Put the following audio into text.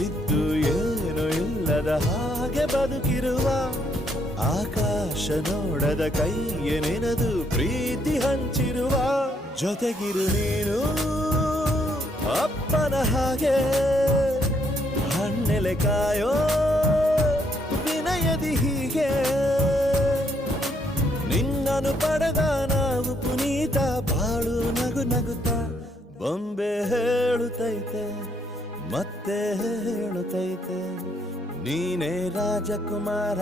ಇದ್ದು ಏನು ಇಲ್ಲದ ಹಾಗೆ ಬದುಕಿರುವ ಆಕಾಶ ನೋಡದ ಕೈಯ ನೆನೆದು ಪ್ರೀತಿ ಹಂಚಿರುವ ಜೊತೆಗಿರು ನೀನು ಅಪ್ಪನ ಹಾಗೆ ಹಣ್ಣೆಲೆ ಕಾಯೋ ವಿನಯದಿ ಹೀಗೆ ನಿನ್ನನು ಪಡೆದ ನಾವು ಪುನೀತ ಬಾಳು ನಗು ನಗುತ್ತಾ ಬೊಂಬೆ ಹೇಳುತ್ತೈತೆ ಮತ್ತೆ ಹೇಳುತ್ತೈತೆ ನೀನೇ ರಾಜಕುಮಾರ.